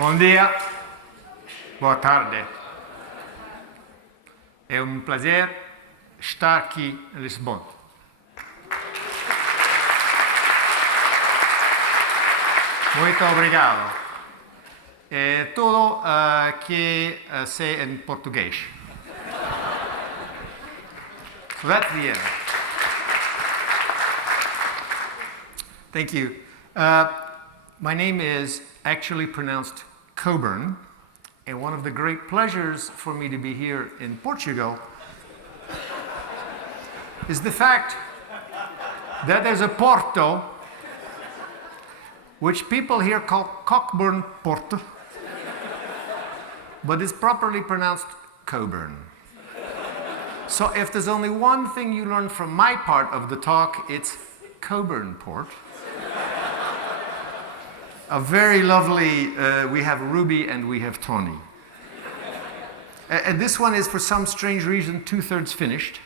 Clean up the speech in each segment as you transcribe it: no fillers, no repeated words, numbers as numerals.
Bom dia, boa tarde. É um prazer estar aqui em Lisboa. Muito obrigado. É tudo que sei em português. So that's the end. Thank you. My name is actually pronounced COCKBURN, and one of the great pleasures for me to be here in Portugal is the fact that there's a Porto which people here call Cockburn Porto, but is properly pronounced Coburn. So if there's only one thing you learn from my part of the talk, it's Coburn Port. A very lovely, we have Ruby and we have Tony. And this one is, for some strange reason, 2/3 finished,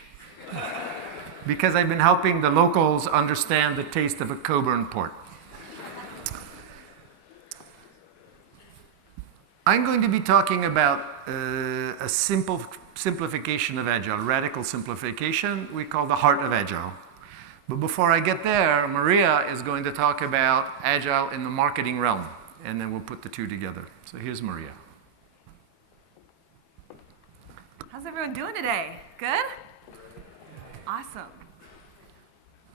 because I've been helping the locals understand the taste of a Coburn Port. I'm going to be talking about a simplification of Agile, radical simplification we call the heart of Agile. But before I get there, Maria is going to talk about Agile in the marketing realm, and then we'll put the two together. So here's Maria. How's everyone doing today? Good? Awesome.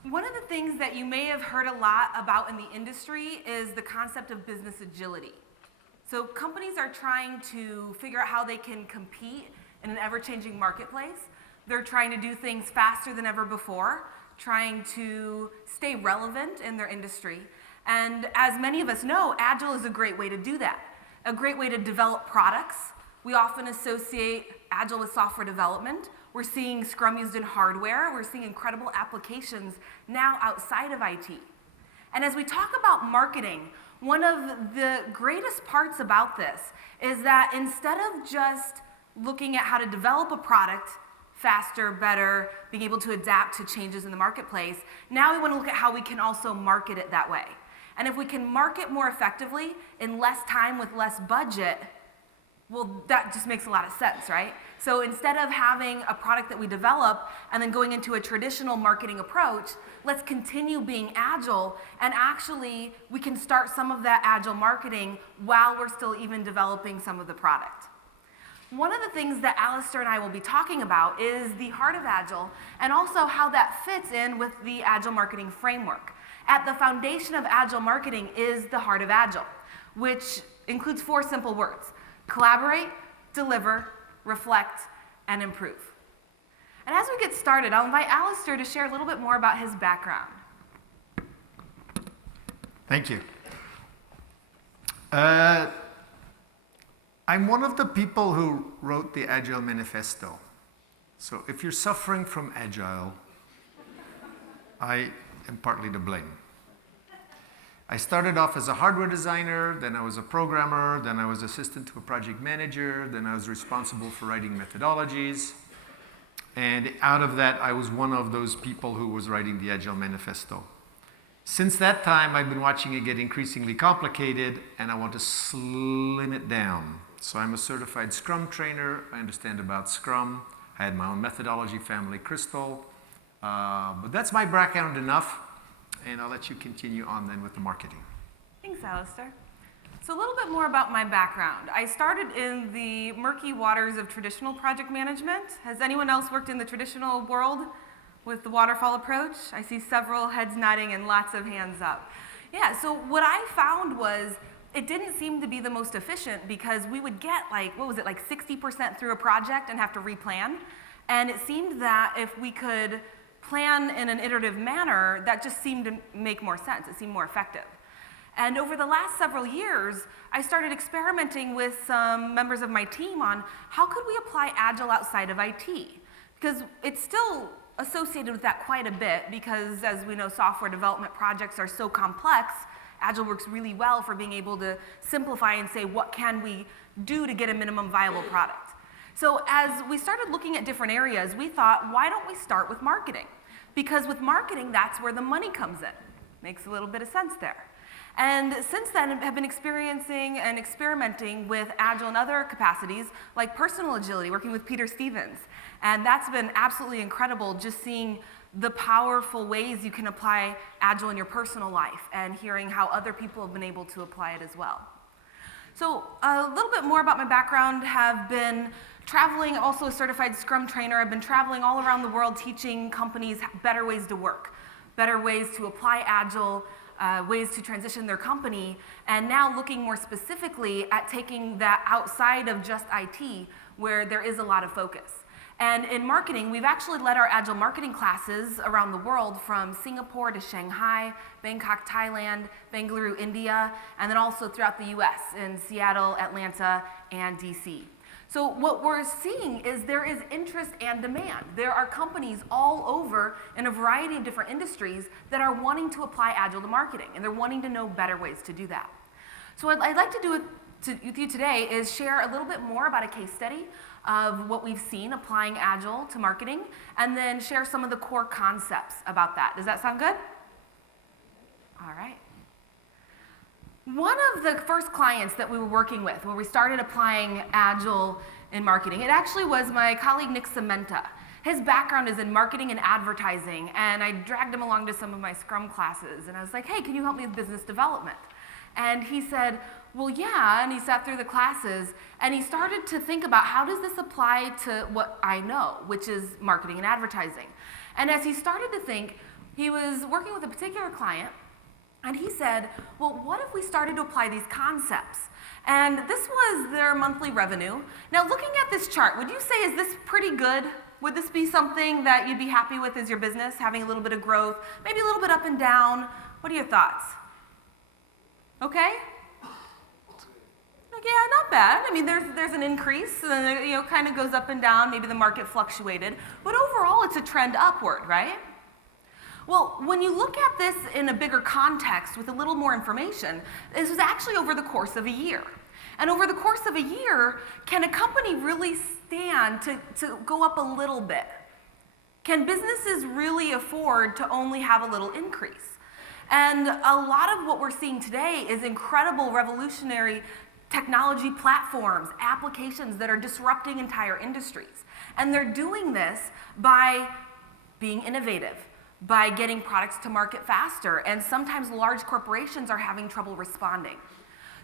One of the things that you may have heard a lot about in the industry is the concept of business agility. So companies are trying to figure out how they can compete in an ever-changing marketplace. They're trying to do things faster than ever before, trying to stay relevant in their industry. And as many of us know, Agile is a great way to do that, a great way to develop products. We often associate Agile with software development. We're seeing Scrum used in hardware. We're seeing incredible applications now outside of IT. And as we talk about marketing, one of the greatest parts about this is that instead of just looking at how to develop a product faster, better, being able to adapt to changes in the marketplace, now we want to look at how we can also market it that way. And if we can market more effectively in less time with less budget, well, that just makes a lot of sense, right? So instead of having a product that we develop and then going into a traditional marketing approach, let's continue being agile, and actually we can start some of that agile marketing while we're still even developing some of the product. One of the things that ALISTAIR and I will be talking about is the heart of Agile, and also how that fits in with the Agile marketing framework. At the foundation of Agile marketing is the heart of Agile, which includes 4 simple words: collaborate, deliver, reflect, and improve. And as we get started, I'll invite ALISTAIR to share a little bit more about his background. Thank you. I'm one of the people who wrote the Agile Manifesto. So if you're suffering from Agile, I am partly to blame. I started off as a hardware designer, then I was a programmer, then I was assistant to a project manager, then I was responsible for writing methodologies. And out of that, I was one of those people who was writing the Agile Manifesto. Since that time, I've been watching it get increasingly complicated, and I want to slim it down. So I'm a certified Scrum trainer. I understand about Scrum. I had my own methodology family, Crystal. But that's my background enough, and I'll let you continue on then with the marketing. Thanks, ALISTAIR. So a little bit more about my background. I started in the murky waters of traditional project management. Has anyone else worked in the traditional world with the waterfall approach? I see several heads nodding and lots of hands up. Yeah, so what I found was it didn't seem to be the most efficient, because we would get like 60% through a project and have to replan. And it seemed that if we could plan in an iterative manner, that just seemed to make more sense. It seemed more effective. And over the last several years, I started experimenting with some members of my team on how could we apply Agile outside of IT? Because it's still associated with that quite a bit, because as we know, software development projects are so complex. Agile works really well for being able to simplify and say, what can we do to get a minimum viable product? So as we started looking at different areas, we thought, why don't we start with marketing? Because with marketing, that's where the money comes in. Makes a little bit of sense there. And since then, have been experiencing and experimenting with Agile in other capacities, like personal agility, working with Peter Stevens. And that's been absolutely incredible, just seeing the powerful ways you can apply Agile in your personal life and hearing how other people have been able to apply it as well. So a little bit more about my background. Have been traveling, also a certified Scrum trainer. I've been traveling all around the world teaching companies better ways to work, better ways to apply Agile, ways to transition their company, and now looking more specifically at taking that outside of just IT, where there is a lot of focus. And in marketing, we've actually led our Agile marketing classes around the world, from Singapore to Shanghai, Bangkok, Thailand, Bangalore, India, and then also throughout the US in Seattle, Atlanta, and DC. So what we're seeing is there is interest and demand. There are companies all over in a variety of different industries that are wanting to apply Agile to marketing, and they're wanting to know better ways to do that. So what I'd like to do with you today is share a little bit more about a case study of what we've seen applying Agile to marketing, and then share some of the core concepts about that. Does that sound good? All right. One of the first clients that we were working with when we started applying Agile in marketing, it actually was my colleague Nick Cementa. His background is in marketing and advertising, and I dragged him along to some of my Scrum classes, and I was like, hey, can you help me with business development? And he said, well, yeah, and he sat through the classes, and he started to think about, how does this apply to what I know, which is marketing and advertising? And as he started to think, he was working with a particular client, and he said, well, what if we started to apply these concepts? And this was their monthly revenue. Now, looking at this chart, would you say, is this pretty good? Would this be something that you'd be happy with as your business, having a little bit of growth, maybe a little bit up and down? What are your thoughts? Okay? Yeah, not bad. I mean, there's an increase, and it kind of goes up and down. Maybe the market fluctuated, but overall, it's a trend upward, right? Well, when you look at this in a bigger context with a little more information, this was actually over the course of a year. And over the course of a year, can a company really stand to go up a little bit? Can businesses really afford to only have a little increase? And a lot of what we're seeing today is incredible, revolutionary technology platforms, applications that are disrupting entire industries. And they're doing this by being innovative, by getting products to market faster, and sometimes large corporations are having trouble responding.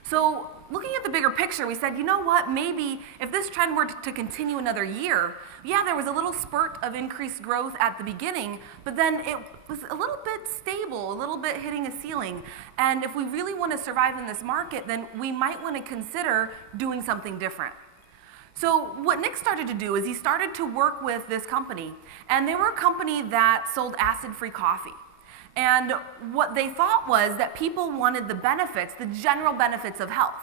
So looking at the bigger picture, we said, you know what, maybe if this trend were to continue another year, yeah, there was a little spurt of increased growth at the beginning, but then it was a little bit stable, a little bit hitting a ceiling. And if we really want to survive in this market, then we might want to consider doing something different. So what Nick started to do is he started to work with this company, and they were a company that sold acid-free coffee. And what they thought was that people wanted the benefits, the general benefits of health.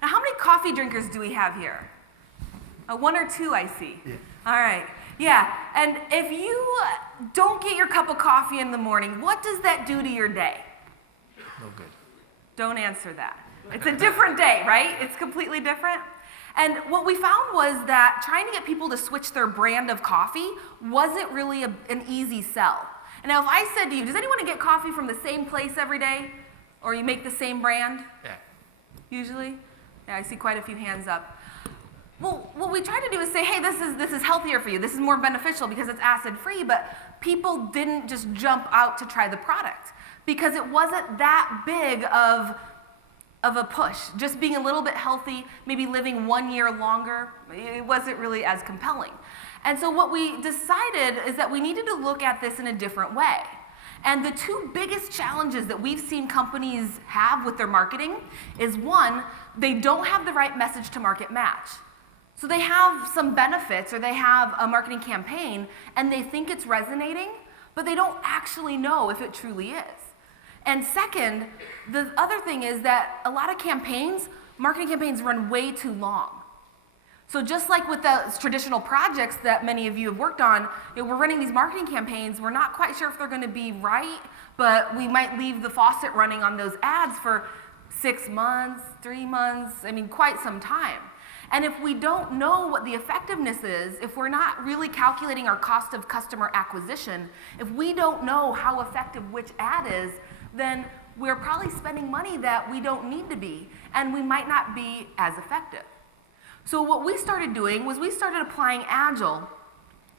Now, how many coffee drinkers do we have here? One or two, I see. Yeah. All right. Yeah. And if you don't get your cup of coffee in the morning, what does that do to your day? No good. Don't answer that. It's a different day, right? It's completely different. And what we found was that trying to get people to switch their brand of coffee wasn't really an easy sell. And now if I said to you, does anyone get coffee from the same place every day? Or you make the same brand? Yeah. Usually? Yeah, I see quite a few hands up. Well, what we try to do is say, hey, this is healthier for you. This is more beneficial because it's acid-free, but people didn't just jump out to try the product because it wasn't that big of a push. Just being a little bit healthy, maybe living 1 year longer, it wasn't really as compelling. And so what we decided is that we needed to look at this in a different way. And the two biggest challenges that we've seen companies have with their marketing is, one, they don't have the right message to market match. So they have some benefits or they have a marketing campaign and they think it's resonating, but they don't actually know if it truly is. And second, the other thing is that a lot of campaigns, marketing campaigns run way too long. So just like with the traditional projects that many of you have worked on, we're running these marketing campaigns, we're not quite sure if they're gonna be right, but we might leave the faucet running on those ads for 6 months, 3 months, I mean, quite some time. And if we don't know what the effectiveness is, if we're not really calculating our cost of customer acquisition, if we don't know how effective which ad is, then we're probably spending money that we don't need to be, and we might not be as effective. So what we started doing was we started applying Agile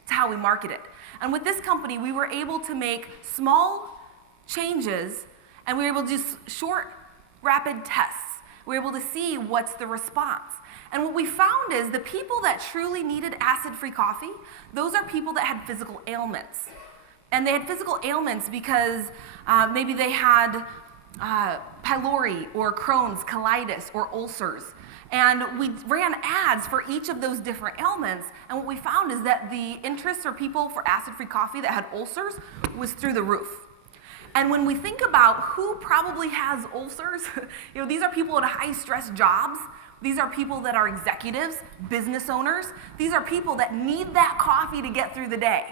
to how we market it. And with this company, we were able to make small changes, and we were able to do short, rapid tests. We were able to see what's the response. And what we found is the people that truly needed acid-free coffee, those are people that had physical ailments. And they had physical ailments because maybe they had pylori or Crohn's, colitis, or ulcers. And we ran ads for each of those different ailments, and what we found is that the interest for people for acid-free coffee that had ulcers was through the roof. And when we think about who probably has ulcers, these are people in high-stress jobs. These are people that are executives, business owners. These are people that need that coffee to get through the day.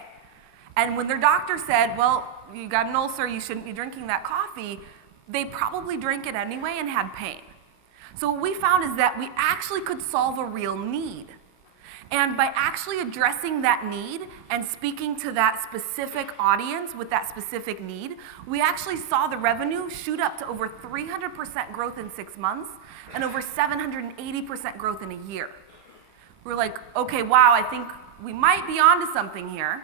And when their doctor said, well, you got an ulcer, you shouldn't be drinking that coffee, they probably drank it anyway and had pain. So what we found is that we actually could solve a real need. And by actually addressing that need and speaking to that specific audience with that specific need, we actually saw the revenue shoot up to over 300% growth in 6 months and over 780% growth in a year. We're like, okay, wow, I think we might be onto something here.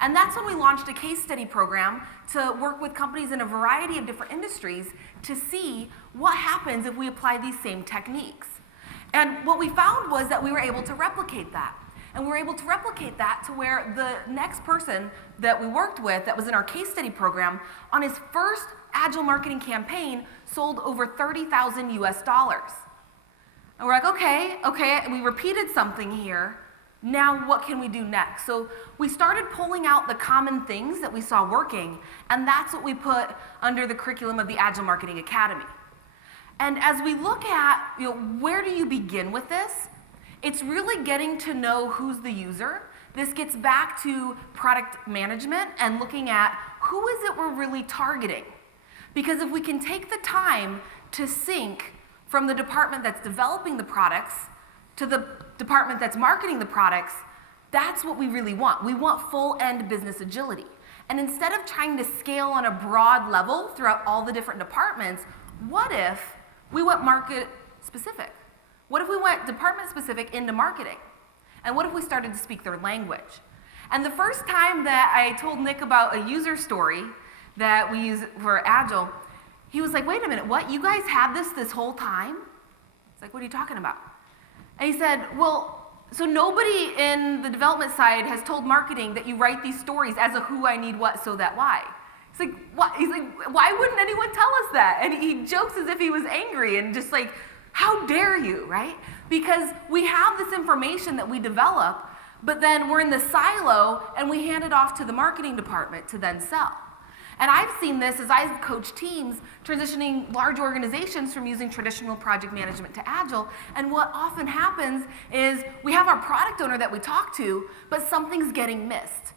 And that's when we launched a case study program to work with companies in a variety of different industries to see what happens if we apply these same techniques. And what we found was that we were able to replicate that. And we were able to replicate that to where the next person that we worked with that was in our case study program, on his first Agile marketing campaign, sold over $30,000 US. And we're like, okay, we repeated something here. Now what can we do next? So we started pulling out the common things that we saw working, and that's what we put under the curriculum of the Agile Marketing Academy. And as we look at, where do you begin with this? It's really getting to know who's the user. This gets back to product management and looking at who is it we're really targeting. Because if we can take the time to sync from the department that's developing the products to the department that's marketing the products, that's what we really want. We want full-end business agility. And instead of trying to scale on a broad level throughout all the different departments, what if we went market specific? What if we went department specific into marketing? And what if we started to speak their language? And the first time that I told Nick about a user story that we use for Agile, he was like, wait a minute, what? You guys had this whole time? It's like, what are you talking about? And he said, well, so nobody in the development side has told marketing that you write these stories as a who, I need what, so that why. He's like, what? He's like, why wouldn't anyone tell us that? And he jokes as if he was angry and just like, how dare you, right? Because we have this information that we develop, but then we're in the silo and we hand it off to the marketing department to then sell. And I've seen this as I've coached teams transitioning large organizations from using traditional project management to Agile. And what often happens is we have our product owner that we talk to, but something's getting missed.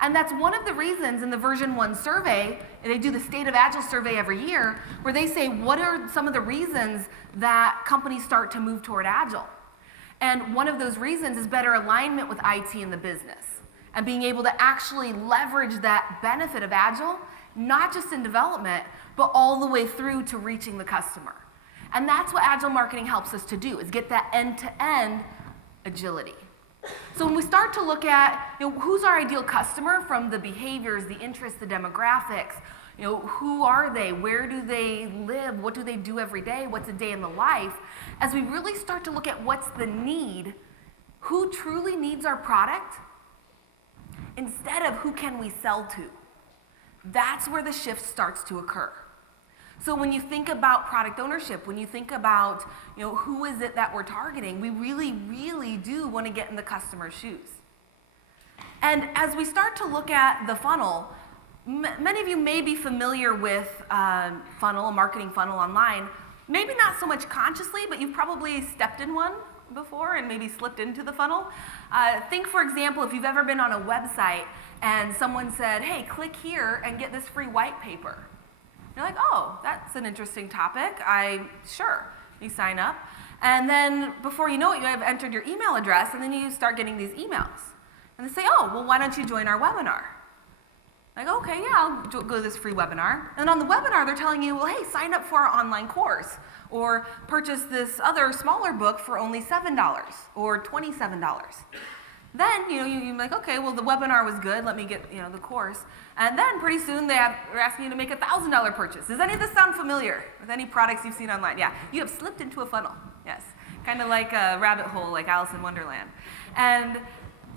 And that's one of the reasons in the version 1 survey, and they do the State of Agile survey every year, where they say, what are some of the reasons that companies start to move toward Agile? And one of those reasons is better alignment with IT and the business, and being able to actually leverage that benefit of Agile, not just in development, but all the way through to reaching the customer. And that's what Agile marketing helps us to do, is get that end-to-end agility. So when we start to look at, who's our ideal customer, from the behaviors, the interests, the demographics, who are they, where do they live, what do they do every day, what's a day in the life, as we really start to look at what's the need, who truly needs our product, instead of who can we sell to, that's where the shift starts to occur. So when you think about product ownership, when you think about who is it that we're targeting, we really, really do want to get in the customer's shoes. And as we start to look at the funnel, many of you may be familiar with a marketing funnel online. Maybe not so much consciously, but you've probably stepped in one before and maybe slipped into the funnel. Think, for example, if you've ever been on a website and someone said, hey, click here and get this free white paper. You're like, oh, that's an interesting topic. Sure. You sign up. And then before you know it, you have entered your email address, and then you start getting these emails. And they say, oh, well, why don't you join our webinar? Like, okay, yeah, I'll go to this free webinar. And on the webinar, they're telling you, well, hey, sign up for our online course, or purchase this other smaller book for only $7 or $27. Then, you're like, okay, well, the webinar was good. Let me get, the course. And then pretty soon they're asking you to make a $1,000 purchase. Does any of this sound familiar with any products you've seen online? Yeah, you have slipped into a funnel. Yes, kind of like a rabbit hole, like Alice in Wonderland. And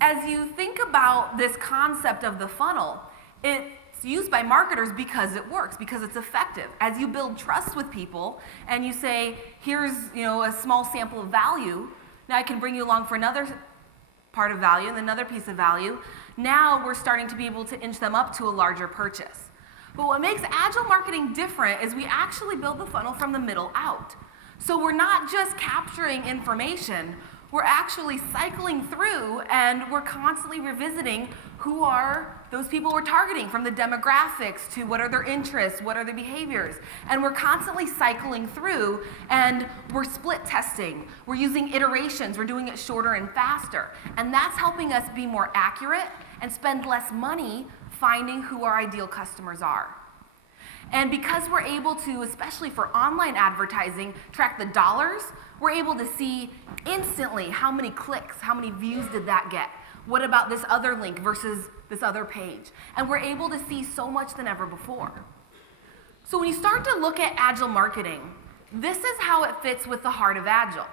as you think about this concept of the funnel, it's used by marketers because it works, because it's effective. As you build trust with people and you say, here's a small sample of value, now I can bring you along for another part of value and another piece of value. Now we're starting to be able to inch them up to a larger purchase. But what makes agile marketing different is we actually build the funnel from the middle out. So we're not just capturing information, we're actually cycling through and we're constantly revisiting who are those people we're targeting, from the demographics to what are their interests, what are their behaviors. And we're constantly cycling through and we're split testing. We're using iterations, we're doing it shorter and faster. And that's helping us be more accurate and spend less money finding who our ideal customers are. And because we're able to, especially for online advertising, track the dollars, we're able to see instantly how many clicks, how many views did that get? What about this other link versus this other page? And we're able to see so much than ever before. So when you start to look at agile marketing, this is how it fits with the heart of agile.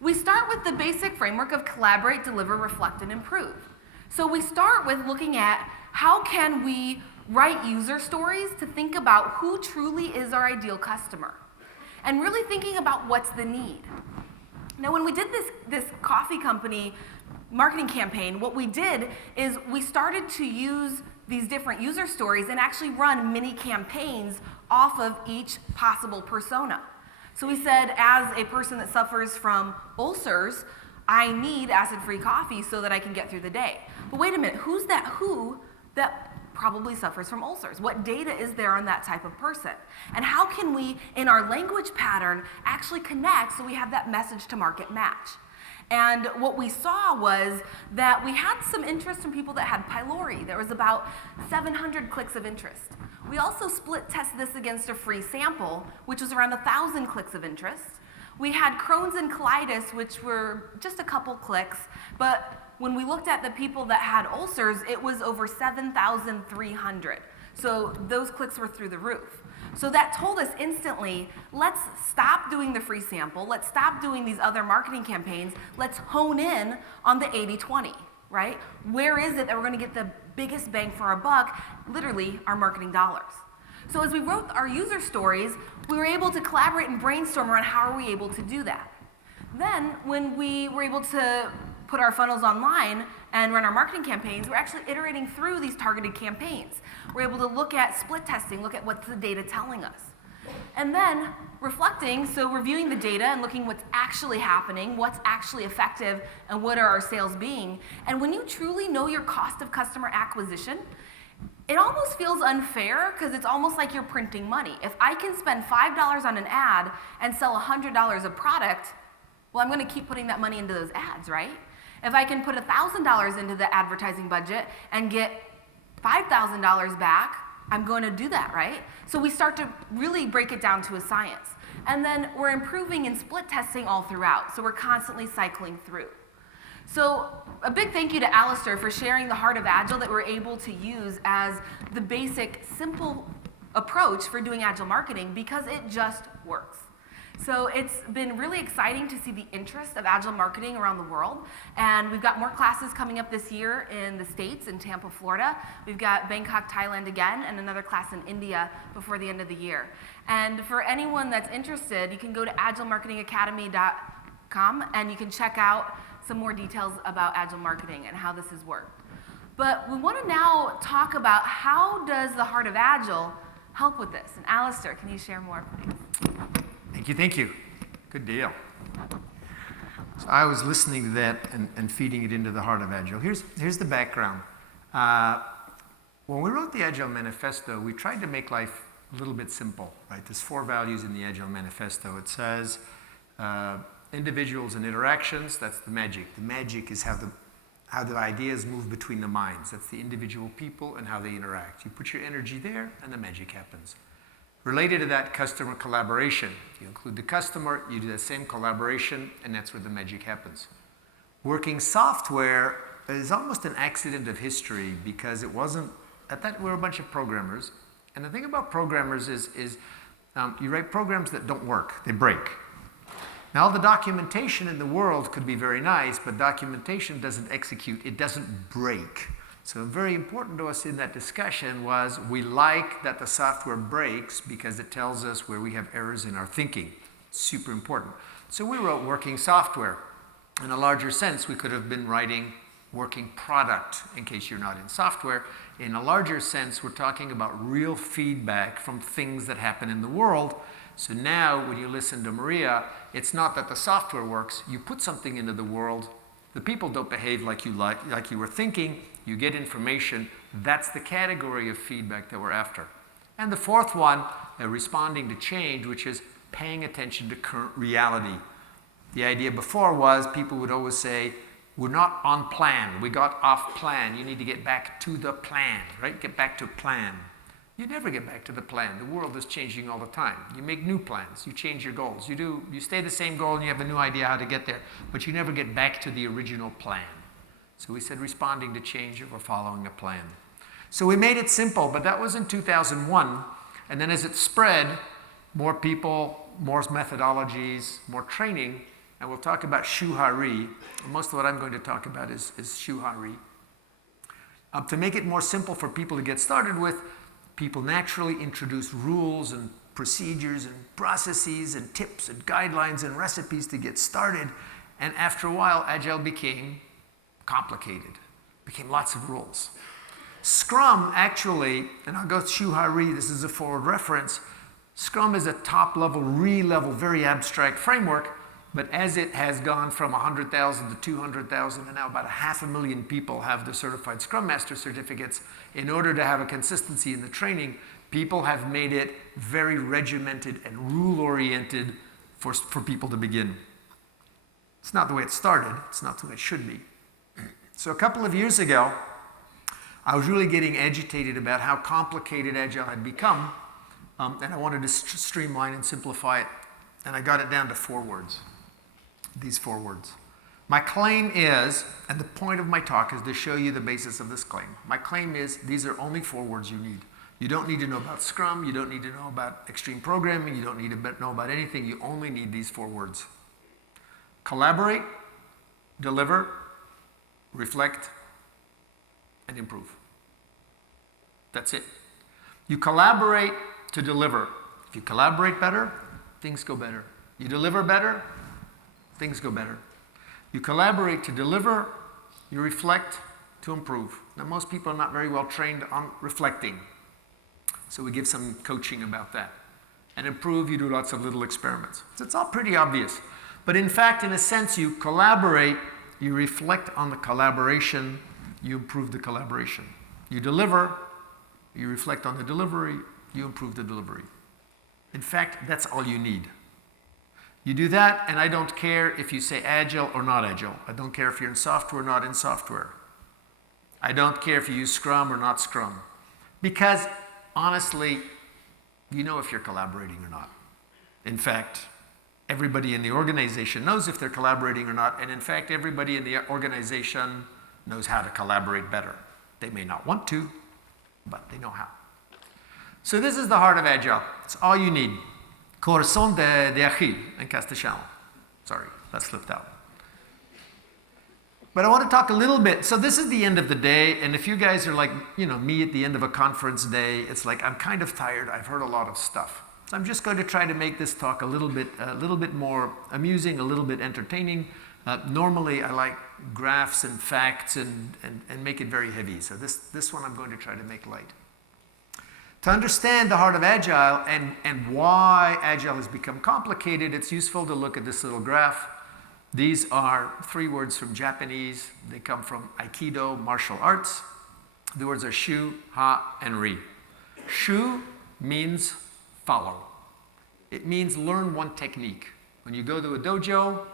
We start with the basic framework of collaborate, deliver, reflect, and improve. So we start with looking at how can we write user stories to think about who truly is our ideal customer, and really thinking about what's the need. Now, when we did this coffee company marketing campaign, what we did is we started to use these different user stories and actually run mini campaigns off of each possible persona. So we said, as a person that suffers from ulcers, I need acid-free coffee so that I can get through the day. But wait a minute, who's that who that probably suffers from ulcers? What data is there on that type of person? And how can we, in our language pattern, actually connect so we have that message to market match? And what we saw was that we had some interest from people that had pylori. There was about 700 clicks of interest. We also split test this against a free sample, which was around 1,000 clicks of interest. We had Crohn's and colitis, which were just a couple clicks, but when we looked at the people that had ulcers, it was over 7,300. So those clicks were through the roof. So that told us instantly, let's stop doing the free sample, let's stop doing these other marketing campaigns, let's hone in on the 80-20, right? Where is it that we're gonna get the biggest bang for our buck? Literally, our marketing dollars. So as we wrote our user stories, we were able to collaborate and brainstorm around how are we able to do that. Then, when we were able to put our funnels online and run our marketing campaigns, we're actually iterating through these targeted campaigns. We're able to look at split testing, look at what's the data telling us. And then reflecting, so reviewing the data and looking what's actually happening, what's actually effective, and what are our sales being. And when you truly know your cost of customer acquisition, it almost feels unfair because it's almost like you're printing money. If I can spend $5 on an ad and sell $100 of product, well, I'm going to keep putting that money into those ads, right? If I can put $1,000 into the advertising budget and get $5,000 back, I'm going to do that, right? So we start to really break it down to a science. And then we're improving and split testing all throughout. So we're constantly cycling through. So a big thank you to ALISTAIR for sharing the heart of Agile that we're able to use as the basic, simple approach for doing Agile marketing because it just works. So it's been really exciting to see the interest of Agile marketing around the world. And we've got more classes coming up this year in the States, in Tampa, Florida. We've got Bangkok, Thailand again, and another class in India before the end of the year. And for anyone that's interested, you can go to agilemarketingacademy.com and you can check out some more details about Agile marketing and how this has worked. But we want to now talk about how does the heart of Agile help with this? And ALISTAIR, can you share more, please? Thank you. Good deal. So I was listening to that and feeding it into the heart of Agile. Here's the background. When we wrote the Agile Manifesto, we tried to make life a little bit simple, right? There's 4 values in the Agile Manifesto. It says individuals and interactions, that's the magic. The magic is how how the ideas move between the minds. That's the individual people and how they interact. You put your energy there and the magic happens. Related to that, customer collaboration. You include the customer, you do that same collaboration, and that's where the magic happens. Working software is almost an accident of history because it wasn't, at that we're a bunch of programmers. And the thing about programmers is you write programs that don't work, they break. Now the documentation in the world could be very nice, but documentation doesn't execute, it doesn't break. So very important to us in that discussion was we like that the software breaks because it tells us where we have errors in our thinking. Super important. So we wrote working software. In a larger sense, we could have been writing working product, in case you're not in software. In a larger sense, we're talking about real feedback from things that happen in the world. So now, when you listen to Maria, it's not that the software works. You put something into the world. The people don't behave like you were thinking. You get information. That's the category of feedback that we're after. And the fourth one, responding to change, which is paying attention to current reality. The idea before was people would always say, we're not on plan. We got off plan. You need to get back to the plan, right? Get back to plan. You never get back to the plan. The world is changing all the time. You make new plans. You change your goals. You stay the same goal and you have a new idea how to get there, but you never get back to the original plan. So we said responding to change or following a plan. So we made it simple, but that was in 2001. And then as it spread, more people, more methodologies, more training, and we'll talk about Shuhari. Most of what I'm going to talk about is Shuhari. To make it more simple for people to get started with, people naturally introduce rules and procedures and processes and tips and guidelines and recipes to get started. And after a while, Agile became complicated, became lots of rules. Scrum actually, and I'll go Shuhari, this is a forward reference, Scrum is a top-level, re-level, very abstract framework, but as it has gone from 100,000 to 200,000, and now about 500,000 people have the certified Scrum Master certificates, in order to have a consistency in the training, people have made it very regimented and rule-oriented for people to begin. It's not the way it started. It's not the way it should be. So a couple of years ago, I was really getting agitated about how complicated Agile had become, and I wanted to streamline and simplify it, and I got it down to 4 words. These 4 words. My claim is, and the point of my talk is to show you the basis of this claim. My claim is these are only 4 words you need. You don't need to know about Scrum, you don't need to know about extreme programming, you don't need to know about anything, you only need these 4 words. Collaborate, deliver, reflect, and improve. That's it. You collaborate to deliver. If you collaborate better, things go better. You deliver better, things go better. You collaborate to deliver, you reflect to improve. Now, most people are not very well trained on reflecting, so we give some coaching about that. And improve, you do lots of little experiments. So it's all pretty obvious. But in fact, in a sense, you collaborate, you reflect on the collaboration, you improve the collaboration. You deliver, you reflect on the delivery, you improve the delivery. In fact, that's all you need. You do that, and I don't care if you say Agile or not Agile. I don't care if you're in software or not in software. I don't care if you use Scrum or not Scrum. Because, honestly, you know if you're collaborating or not. In fact, everybody in the organization knows if they're collaborating or not, and in fact, everybody in the organization knows how to collaborate better. They may not want to, but they know how. So this is the heart of Agile. It's all you need. Corazón de Agile in Castellano. Sorry, that slipped out. But I want to talk a little bit. So this is the end of the day, and if you guys are like, me at the end of a conference day, it's like I'm kind of tired. I've heard a lot of stuff. So I'm just going to try to make this talk a little bit more amusing, a little bit entertaining. Normally, I like graphs and facts and make it very heavy. So this one I'm going to try to make light. To understand the heart of Agile and why Agile has become complicated, it's useful to look at this little graph. These are 3 words from Japanese. They come from Aikido, martial arts. The words are shu, ha, and ri. Shu means follow. It means learn one technique. When you go to a dojo,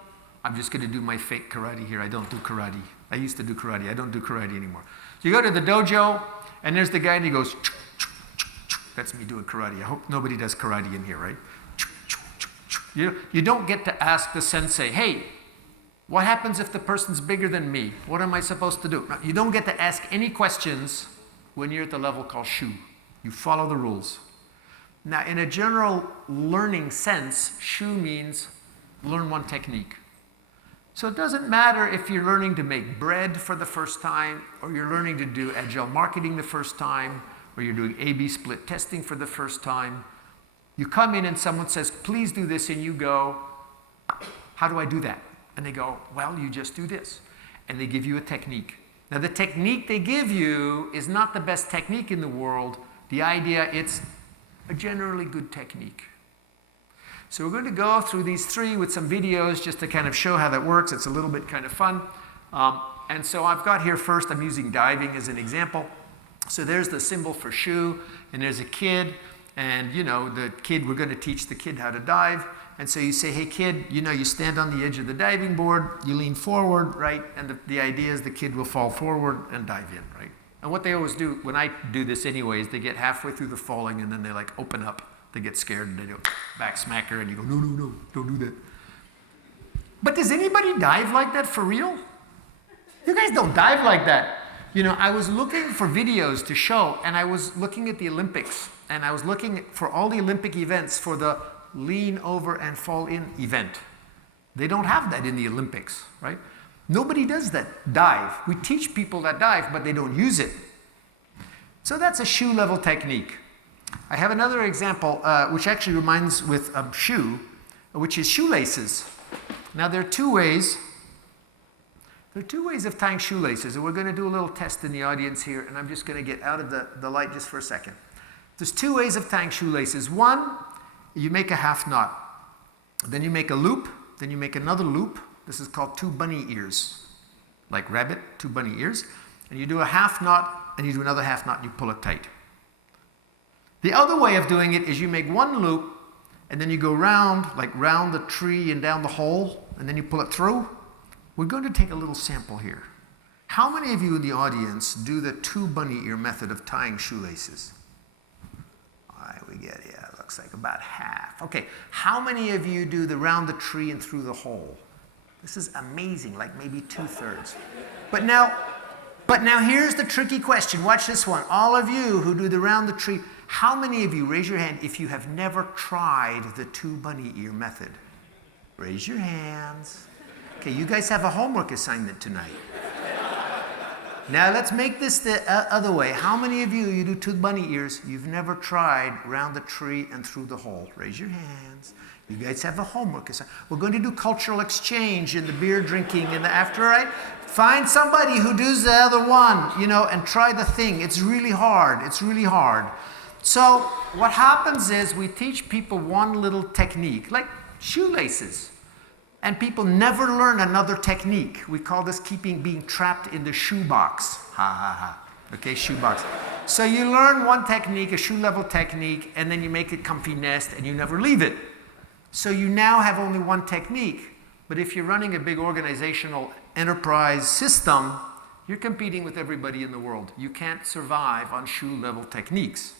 I'm just going to do my fake karate here. I don't do karate. I used to do karate. I don't do karate anymore. So you go to the dojo, and there's the guy, and he goes, choo, choo, choo, choo. That's me doing karate. I hope nobody does karate in here, right? Choo, choo, choo, choo. You don't get to ask the sensei, hey, what happens if the person's bigger than me? What am I supposed to do? No, you don't get to ask any questions when you're at the level called shu. You follow the rules. Now, in a general learning sense, shu means learn one technique. So it doesn't matter if you're learning to make bread for the first time, or you're learning to do agile marketing the first time, or you're doing A/B split testing for the first time. You come in and someone says, please do this, and you go, how do I do that? And they go, well, you just do this. And they give you a technique. Now, the technique they give you is not the best technique in the world. The idea, it's a generally good technique. So we're going to go through these three with some videos just to kind of show how that works. It's a little bit kind of fun. And so I've got here first, I'm using diving as an example. So there's the symbol for shu, and there's a kid. And, you know, the kid, we're going to teach the kid how to dive. And so you say, hey, kid, you know, you stand on the edge of the diving board, you lean forward, right? And the idea is the kid will fall forward and dive in, right? And what they always do, when I do this anyways, they get halfway through the falling, and then they like open up. They get scared, and they go back smacker, and you go, no, no, no, don't do that. But does anybody dive like that for real? You guys don't dive like that. You know, I was looking for videos to show, and I was looking at the Olympics, and I was looking for all the Olympic events for the lean over and fall in event. They don't have that in the Olympics, right? Nobody does that dive. We teach people that dive, but they don't use it. So that's a shoe level technique. I have another example, which actually reminds with shoe, which is shoelaces. Now there are two ways. There are two ways of tying shoelaces, and we're going to do a little test in the audience here, and I'm just going to get out of the light just for a second. There's two ways of tying shoelaces. One, you make a half knot. Then you make a loop. Then you make another loop. This is called two bunny ears. Like rabbit, two bunny ears. And you do a half knot, and you do another half knot, and you pull it tight. The other way of doing it is you make one loop, and then you go round, like round the tree and down the hole, and then you pull it through. We're going to take a little sample here. How many of you in the audience do the two bunny ear method of tying shoelaces? All right, we get it. Yeah, looks like about half. Okay, how many of you do the round the tree and through the hole? This is amazing, like maybe 2/3. But now here's the tricky question. Watch this one. All of you who do the round the tree, how many of you, raise your hand if you have never tried the two bunny ear method? Raise your hands. Okay, you guys have a homework assignment tonight. Now let's make this the other way. How many of you do two bunny ears, you've never tried round the tree and through the hole? Raise your hands. You guys have a homework assignment. We're going to do cultural exchange in the beer drinking and the after, right? Find somebody who does the other one, you know, and try the thing. It's really hard. It's really hard. So what happens is we teach people one little technique, like shoelaces. And people never learn another technique. We call this being trapped in the shoebox. Ha, ha, ha. Okay, shoebox. So you learn one technique, a shoe level technique, and then you make a comfy nest and you never leave it. So you now have only one technique. But if you're running a big organizational enterprise system, you're competing with everybody in the world. You can't survive on shoe level techniques.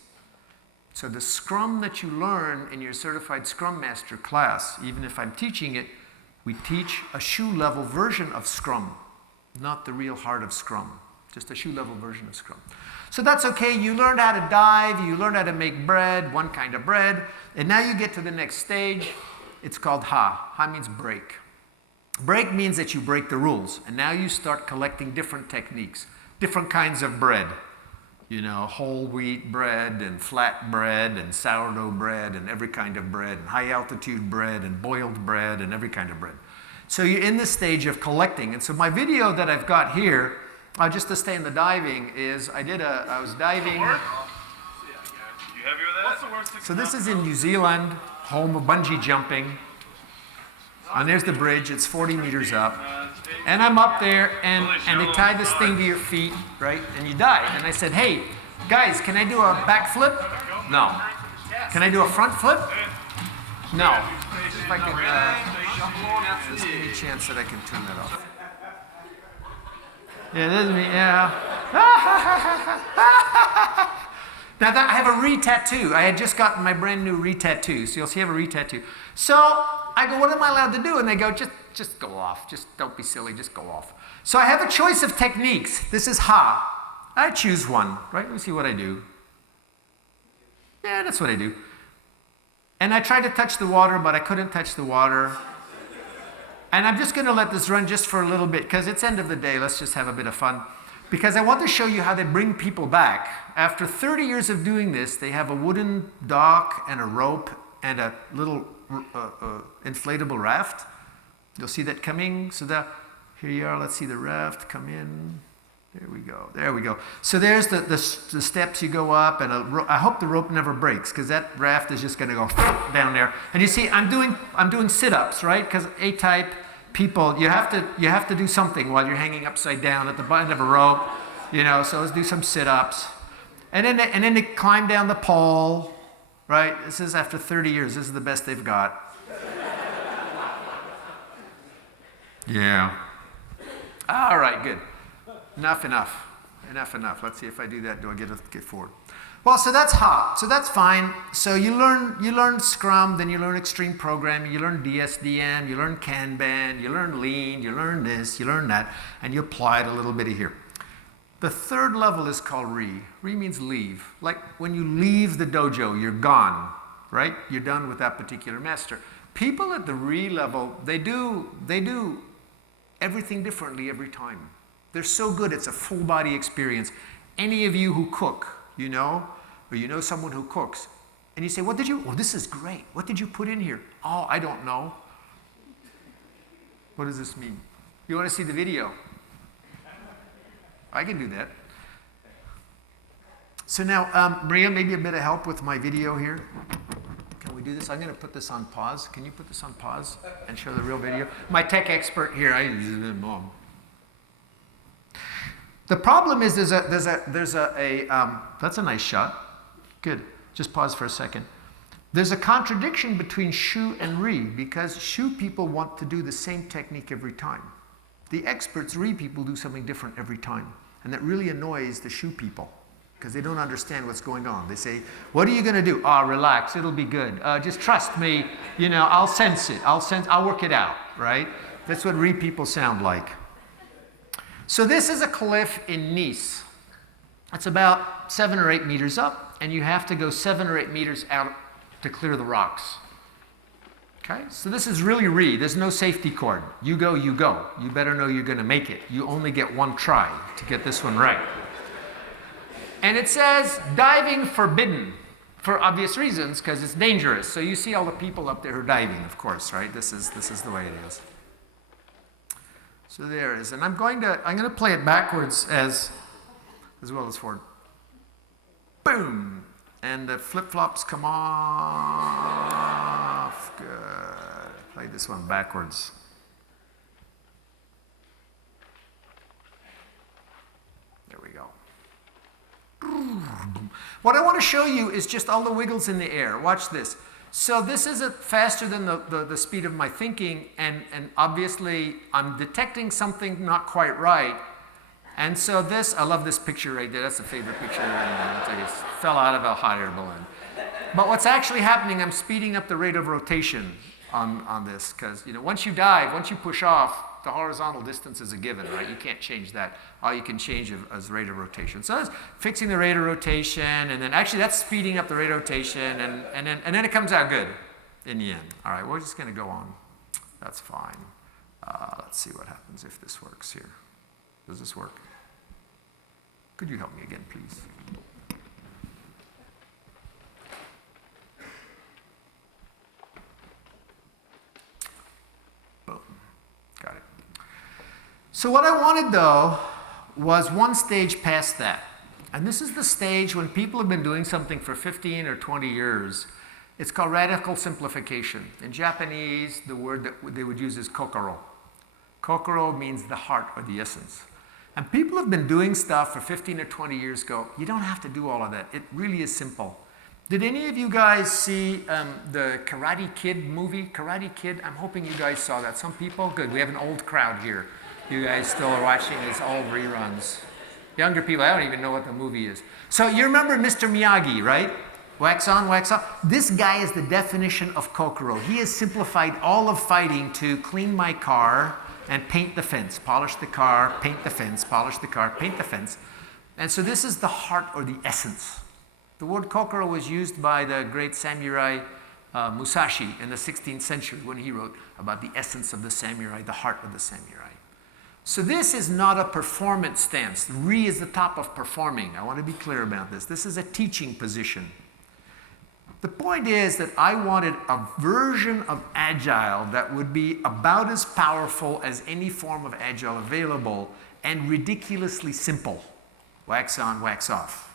So the Scrum that you learn in your Certified Scrum Master class, even if I'm teaching it, we teach a shoe level version of Scrum, not the real heart of Scrum, just a shoe level version of Scrum. So that's okay. You learned how to dive, you learned how to make bread, one kind of bread, and now you get to the next stage. It's called Ha. Ha means break. Break means that you break the rules, and now you start collecting different techniques, different kinds of bread. You know, whole wheat bread and flat bread and sourdough bread and every kind of bread and high altitude bread and boiled bread and every kind of bread. So you're in this stage of collecting. And so my video that I've got here, just to stay in the diving, is I was diving. So this is in New Zealand, home of bungee jumping. And there's the bridge, it's 40 meters up. And I'm up there, and they tie this thing to your feet, right? And you dive. And I said, hey, guys, can I do a back flip? No. Can I do a front flip? No. If I can, There's any chance that I can turn that off. Yeah, this is me, yeah. Now that, I have a re-tattoo. I had just gotten my brand new re-tattoo. So you'll see I have a re-tattoo. So I go, what am I allowed to do? And they go, just go off. Just don't be silly, just go off. So I have a choice of techniques. This is ha. I choose one, right? Let me see what I do. Yeah, that's what I do. And I tried to touch the water, but I couldn't touch the water. And I'm just going to let this run just for a little bit, because it's end of the day. Let's just have a bit of fun. Because I want to show you how they bring people back. After 30 years of doing this, they have a wooden dock and a rope and a little inflatable raft. You'll see that coming. So here you are. Let's see the raft come in. There we go. There we go. So there's the steps you go up, and I hope the rope never breaks, because that raft is just going to go down there. And you see, I'm doing sit-ups, right? Because A-type people, you have to do something while you're hanging upside down at the end of a rope, you know. So let's do some sit-ups, and then they climb down the pole, right? This is after 30 years. This is the best they've got. Yeah. All right. Good. Enough. Let's see if I do that. Do I get forward? Well, so that's hot. So that's fine. So you learn Scrum, then you learn Extreme Programming, you learn DSDM, you learn Kanban, you learn Lean, you learn this, you learn that, and you apply it a little bit here. The third level is called Re. Re means leave. Like when you leave the dojo, you're gone, right? You're done with that particular master. People at the Re level, they do everything differently every time. They're so good, it's a full body experience. Any of you who cook, you know, or you know someone who cooks, and you say, what did you, oh, this is great. What did you put in here? Oh, I don't know. What does this mean? You want to see the video? I can do that. So now, Maria, maybe a bit of help with my video here. Can we do this? I'm going to put this on pause. Can you put this on pause and show the real video? My tech expert here, I use it in mom. The problem is that's a nice shot. Good. Just pause for a second. There's a contradiction between Shu and Re, because Shu people want to do the same technique every time. The experts, Re people, do something different every time. And that really annoys the Shu people, because they don't understand what's going on. They say, what are you going to do? Oh, relax, it'll be good. Just trust me, you know, I'll sense it. I'll work it out, right? That's what Re people sound like. So this is a cliff in Nice. It's about 7 or 8 meters up, and you have to go 7 or 8 meters out to clear the rocks. Okay, so this is really Re. There's no safety cord. You go, you go. You better know you're going to make it. You only get one try to get this one right. And it says diving forbidden, for obvious reasons, because it's dangerous. So you see all the people up there who are diving, of course, right? This is the way it is. So there it is, and I'm going to play it backwards as well as forward. Boom, and the flip-flops come off. Good. Play this one backwards. There we go. What I want to show you is just all the wiggles in the air. Watch this. So this is faster than the speed of my thinking, and obviously I'm detecting something not quite right. And so this, I love this picture right there. That's a favorite picture. It's like it fell out of a hot air balloon. But what's actually happening, I'm speeding up the rate of rotation on this, because, you know, once you dive, once you push off, the horizontal distance is a given, right? You can't change that. All you can change is rate of rotation. So that's fixing the rate of rotation, and then actually that's speeding up the rate of rotation, and then it comes out good in the end. All right, we're just going to go on. That's fine. Let's see what happens if this works here. Does this work? Could you help me again, please? Boom. Got it. So what I wanted, though, was one stage past that. And this is the stage when people have been doing something for 15 or 20 years. It's called radical simplification. In Japanese, the word that they would use is kokoro. Kokoro means the heart or the essence. And people have been doing stuff for 15 or 20 years go, you don't have to do all of that. It really is simple. Did any of you guys see the Karate Kid movie? Karate Kid? I'm hoping you guys saw that. Some people? Good. We have an old crowd here. You guys still are watching these old reruns. Younger people, I don't even know what the movie is. So you remember Mr. Miyagi, right? Wax on, wax off. This guy is the definition of Kokoro. He has simplified all of fighting to clean my car and paint the fence. Polish the car, paint the fence, polish the car, paint the fence. And so this is the heart or the essence. The word kokoro was used by the great samurai Musashi in the 16th century when he wrote about the essence of the samurai, the heart of the samurai. So this is not a performance stance. Ri is the top of performing. I want to be clear about this. This is a teaching position. The point is that I wanted a version of Agile that would be about as powerful as any form of Agile available and ridiculously simple. Wax on, wax off,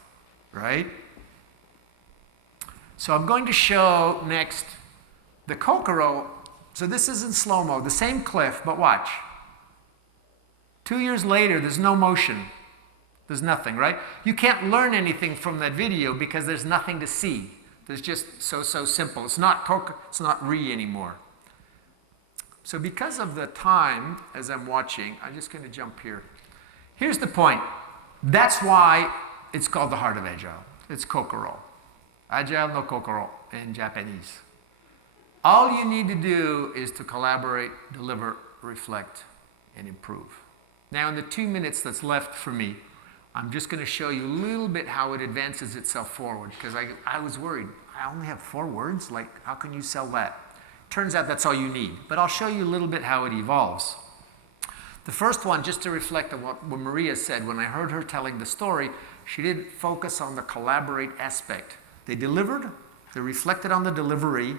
right? So I'm going to show next the Kokoro. So this is in slow-mo, the same cliff, but watch. 2 years later, there's no motion. There's nothing, right? You can't learn anything from that video because there's nothing to see. There's just so simple. It's not Ri anymore. So because of the time as I'm watching, I'm just going to jump here. Here's the point. That's why it's called the heart of Agile. It's Kokoro. Agile no Kokoro in Japanese. All you need to do is to collaborate, deliver, reflect, and improve. Now in the 2 minutes that's left for me, I'm just going to show you a little bit how it advances itself forward, because I was worried. I only have 4 words? Like, how can you sell that? Turns out that's all you need. But I'll show you a little bit how it evolves. The first one, just to reflect on what Maria said, when I heard her telling the story, she did focus on the collaborate aspect. They delivered, they reflected on the delivery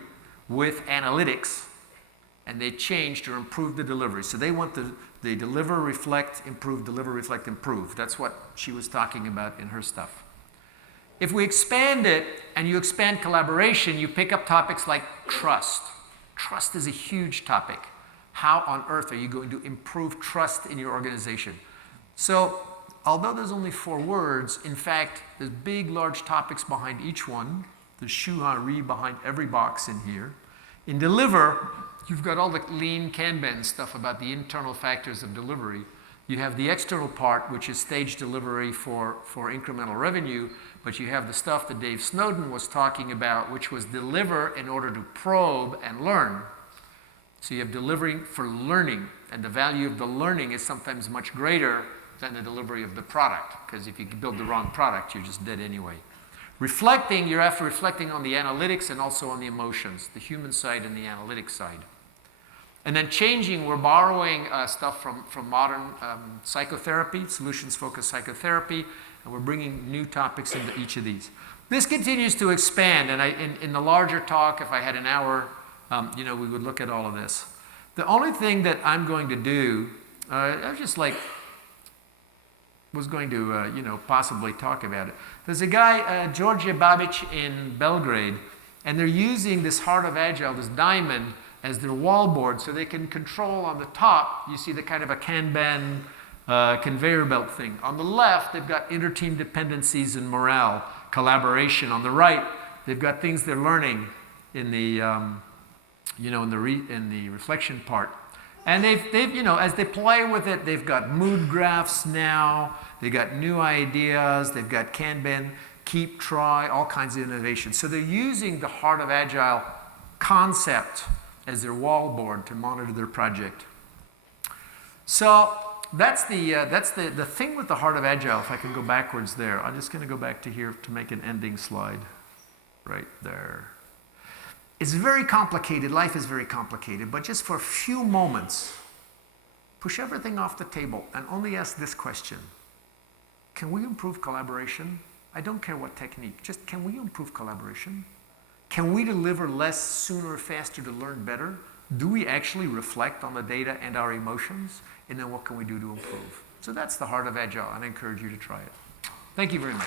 with analytics, and they changed or improved the delivery. So they deliver, reflect, improve, deliver, reflect, improve. That's what she was talking about in her stuff. If we expand it and you expand collaboration, you pick up topics like trust. Trust is a huge topic. How on earth are you going to improve trust in your organization? So although there's only 4 words, in fact, there's big, large topics behind each one. There's shu-ha-ri behind every box in here. In deliver, you've got all the lean Kanban stuff about the internal factors of delivery. You have the external part, which is stage delivery for incremental revenue, but you have the stuff that Dave Snowden was talking about, which was deliver in order to probe and learn. So you have delivering for learning, and the value of the learning is sometimes much greater than the delivery of the product, because if you build the wrong product, you're just dead anyway. Reflecting, you're after reflecting on the analytics and also on the emotions, the human side and the analytics side. And then changing, we're borrowing stuff from modern psychotherapy, solutions-focused psychotherapy, and we're bringing new topics into each of these. This continues to expand, and in the larger talk, if I had an hour, we would look at all of this. The only thing that I'm going to do, I just was going to, possibly talk about it. There's a guy, Georgia Babic in Belgrade, and they're using this Heart of Agile, this diamond, as their wall board, so they can control on the top. You see the kind of a Kanban conveyor belt thing. On the left, they've got inter-team dependencies and morale, collaboration. On the right, they've got things they're learning in the, in the reflection part. And they've, as they play with it, they've got mood graphs now, they've got new ideas, they've got Kanban, keep, try, all kinds of innovations. So they're using the Heart of Agile concept as their wall board to monitor their project. So that's the thing with the Heart of Agile. If I can go backwards there, I'm just going to go back to here to make an ending slide. Right there. It's very complicated. Life is very complicated. But just for a few moments, push everything off the table and only ask this question. Can we improve collaboration? I don't care what technique. Just can we improve collaboration? Can we deliver less, sooner, faster to learn better? Do we actually reflect on the data and our emotions? And then what can we do to improve? So that's the Heart of Agile, and I encourage you to try it. Thank you very much.